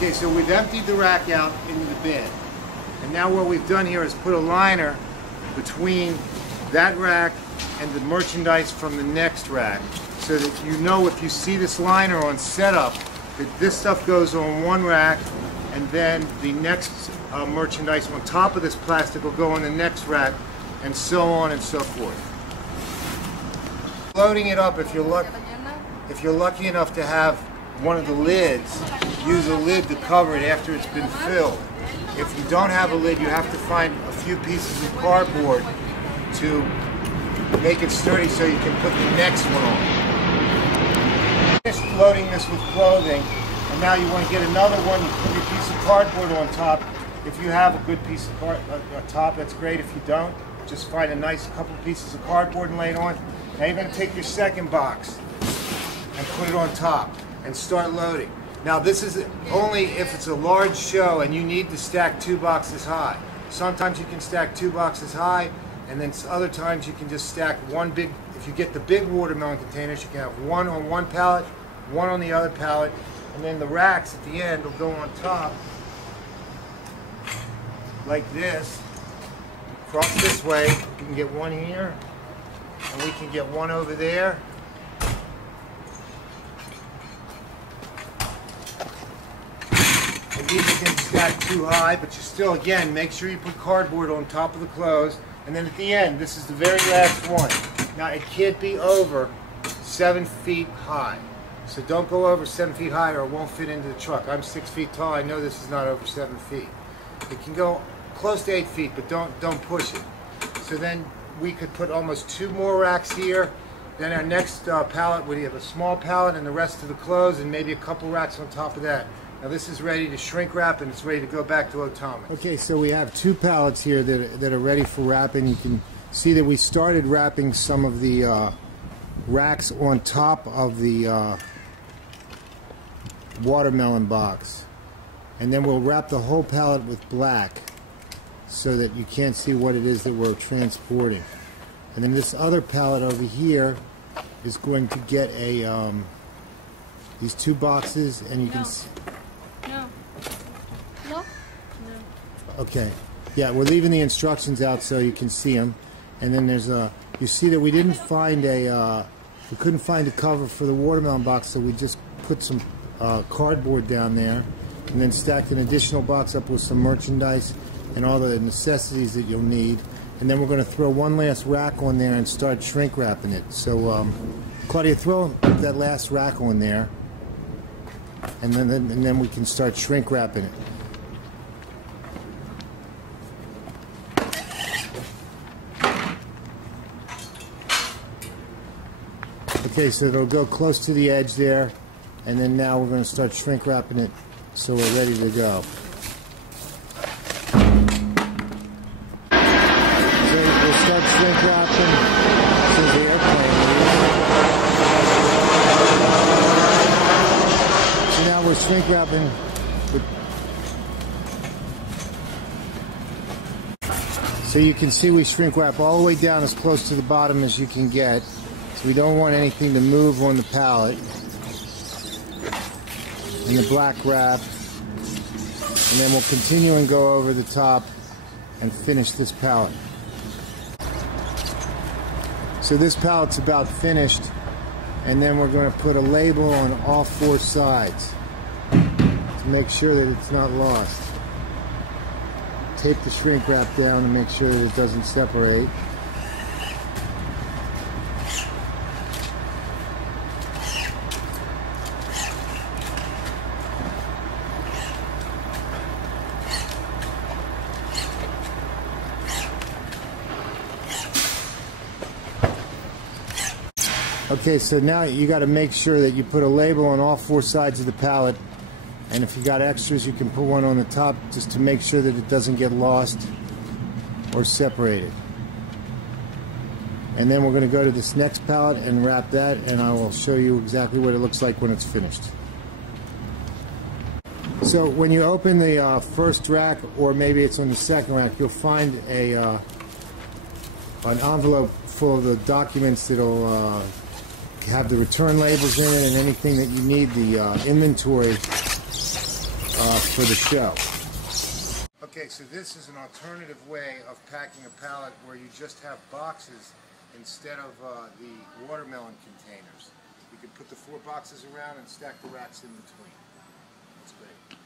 Okay, so we've emptied the rack out into the bin. And now what we've done here is put a liner between that rack and the merchandise from the next rack, so that you know if you see this liner on setup that this stuff goes on one rack, and then the next merchandise on top of this plastic will go on the next rack, and so on and so forth. Loading it up, if you're lucky enough to have one of the lids, use a lid to cover it after it's been filled. If you don't have a lid, you have to find a few pieces of cardboard to make it sturdy so you can put the next one on. Finished loading this with clothing, and now you want to get another one. You put your piece of cardboard on top. If you have a good piece of top, that's great. If you don't, just find a nice couple pieces of cardboard and lay it on. Now you're going to take your second box and put it on top and start loading. Now this is only if it's a large show and you need to stack 2 boxes high. Sometimes you can stack 2 boxes high, and then other times you can just stack one big, if you get the big watermelon containers, you can have one on one pallet, one on the other pallet, and then the racks at the end will go on top like this. Cross this way, you can get one here, and we can get one over there. And these you can stack too high, but you still, again, make sure you put cardboard on top of the clothes. And then at the end, this is the very last one. Now it can't be over 7 feet high. So don't go over 7 feet high or it won't fit into the truck. I'm 6 feet tall, I know this is not over 7 feet. It can go close to 8 feet, but don't push it. So then we could put almost 2 more racks here. Then our next pallet, we have a small pallet and the rest of the clothes, and maybe a couple racks on top of that. Now this is ready to shrink wrap, and it's ready to go back to OTOMIX. Okay, so we have 2 pallets here that are ready for wrapping. You can see that we started wrapping some of the racks on top of the watermelon box. And then we'll wrap the whole pallet with black so that you can't see what it is that we're transporting. And then this other pallet over here is going to get a these 2 boxes, and you can see. No. Okay, yeah, we're leaving the instructions out so you can see them. And then there's a, you see that we didn't find a, we couldn't find a cover for the watermelon box, so we just put some cardboard down there, and then stacked an additional box up with some merchandise and all the necessities that you'll need. And then we're going to throw one last rack on there and start shrink wrapping it. So, Claudia, throw that last rack on there, and then we can start shrink wrapping it. Okay, so it'll go close to the edge there, and then now we're going to start shrink wrapping it so we're ready to go. So we'll start shrink wrapping. This is the airplane. So now we're shrink wrapping. So you can see we shrink wrap all the way down as close to the bottom as you can get. So we don't want anything to move on the pallet. And the black wrap. And then we'll continue and go over the top and finish this pallet. So this pallet's about finished, and then we're going to put a label on all 4 sides to make sure that it's not lost. Tape the shrink wrap down to make sure that it doesn't separate. Okay, so now you got to make sure that you put a label on all 4 sides of the pallet, and if you got extras you can put one on the top just to make sure that it doesn't get lost or separated. And then we're going to go to this next pallet and wrap that, and I will show you exactly what it looks like when it's finished. So when you open the first rack, or maybe it's on the second rack, you'll find an envelope full of the documents that'll have the return labels in it and anything that you need, the inventory for the show. Okay, so this is an alternative way of packing a pallet where you just have boxes instead of the watermelon containers. You can put the 4 boxes around and stack the racks in between. That's great.